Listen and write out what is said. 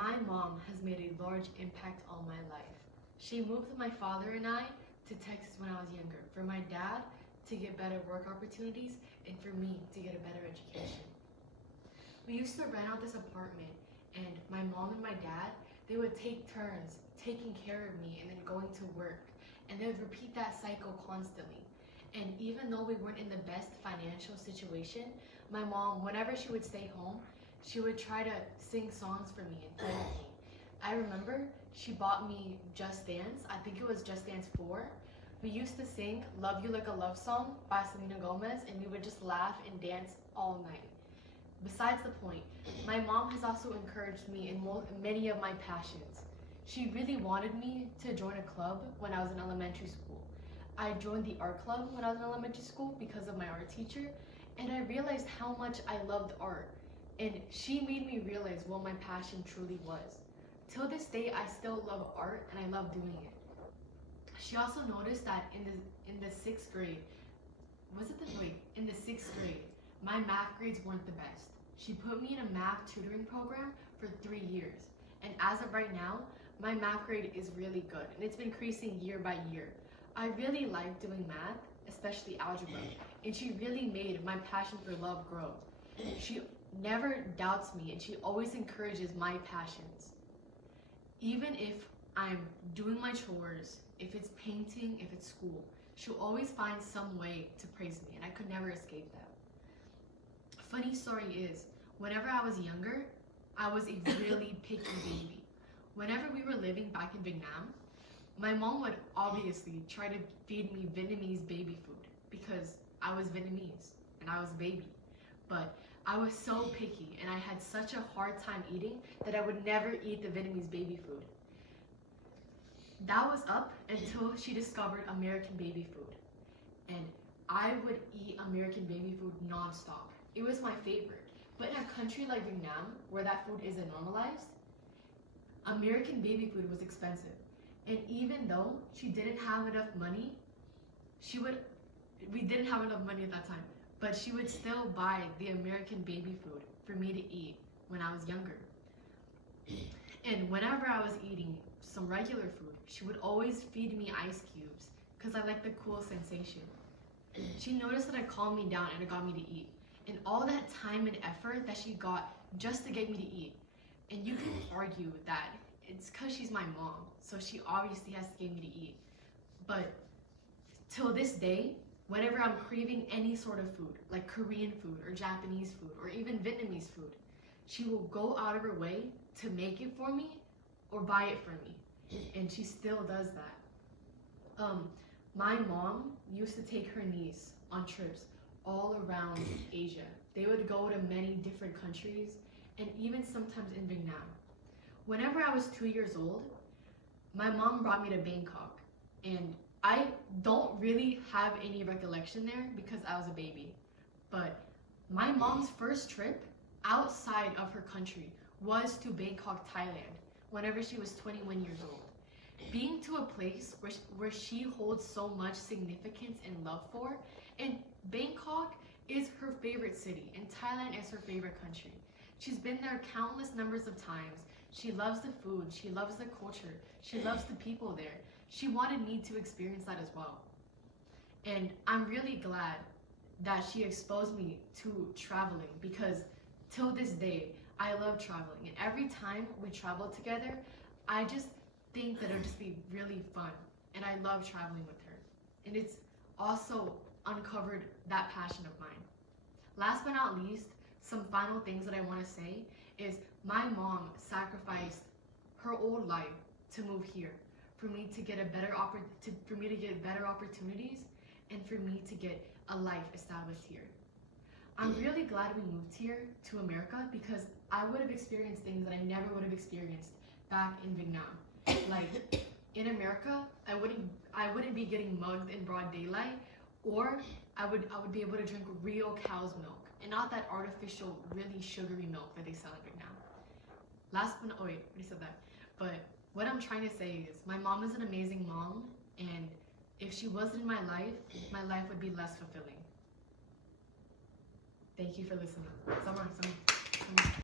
My mom has made a large impact on my life. She moved with my father and I to Texas when I was younger, for my dad to get better work opportunities and for me to get a better education. We used to rent out this apartment, and my mom and my dad, they would take turns taking care of me and then going to work, and they would repeat that cycle constantly. And even though we weren't in the best financial situation, my mom, whenever she would stay home, she would try to sing songs for me and play with me. I remember she bought me Just Dance. I think it was Just Dance 4. We used to sing Love You Like a Love Song by Selena Gomez, and we would just laugh and dance all night. Besides the point, my mom has also encouraged me in many of my passions. She really wanted me to join a club when I was in elementary school. I joined the art club when I was in elementary school because of my art teacher, and I realized how much I loved art. And she made me realize what my passion truly was. Till this day, I still love art and I love doing it. She also noticed that in the sixth grade, in the sixth grade, my math grades weren't the best. She put me in a math tutoring program for 3 years. And as of right now, my math grade is really good and it's been increasing year by year. I really like doing math, especially algebra, and she really made my passion for love grow. She never doubts me and she always encourages my passions. Even if I'm doing my chores, if it's painting, if it's school, she'll always find some way to praise me, and I could never escape that. Funny story is, whenever I was younger, I was a really picky baby. Whenever we were living back in Vietnam, my mom would obviously try to feed me Vietnamese baby food because I was Vietnamese and I was a baby. But I was so picky and I had such a hard time eating that I would never eat the Vietnamese baby food. That was up until she discovered American baby food. And I would eat American baby food non-stop. It was my favorite. But in a country like Vietnam, where that food isn't normalized, American baby food was expensive. And even though she didn't have enough money, we didn't have enough money at that time, but she would still buy the American baby food for me to eat when I was younger. And whenever I was eating some regular food, she would always feed me ice cubes because I like the cool sensation. She noticed that it calmed me down and it got me to eat. And all that time and effort that she got just to get me to eat. And you can argue that it's because she's my mom, so she obviously has to get me to eat. But till this day, whenever I'm craving any sort of food, like Korean food or Japanese food or even Vietnamese food, she will go out of her way to make it for me or buy it for me. And she still does that. My mom used to take her niece on trips all around Asia. They would go to many different countries and even sometimes in Vietnam. Whenever I was 2 years old, my mom brought me to Bangkok, and I don't really have any recollection there because I was a baby. But my mom's first trip outside of her country was to Bangkok, Thailand, whenever she was 21 years old. Being to a place where she holds so much significance and love for, and Bangkok is her favorite city, and Thailand is her favorite country. She's been there countless numbers of times. She loves the food, she loves the culture, she loves the people there. She wanted me to experience that as well. And I'm really glad that she exposed me to traveling because till this day, I love traveling. And every time we travel together, I just think that it'll just be really fun. And I love traveling with her. And it's also uncovered that passion of mine. Last but not least, some final things that I want to say is my mom sacrificed her old life to move here for me to get better opportunities and for me to get a life established here. I'm really glad we moved here to America because I would have experienced things that I never would have experienced back in Vietnam. Like in America, I wouldn't be getting mugged in broad daylight, or I would be able to drink real cow's milk and not that artificial, really sugary milk that they sell in Vietnam. Wait, I said that. But what I'm trying to say is my mom is an amazing mom, and if she wasn't in my life would be less fulfilling. Thank you for listening.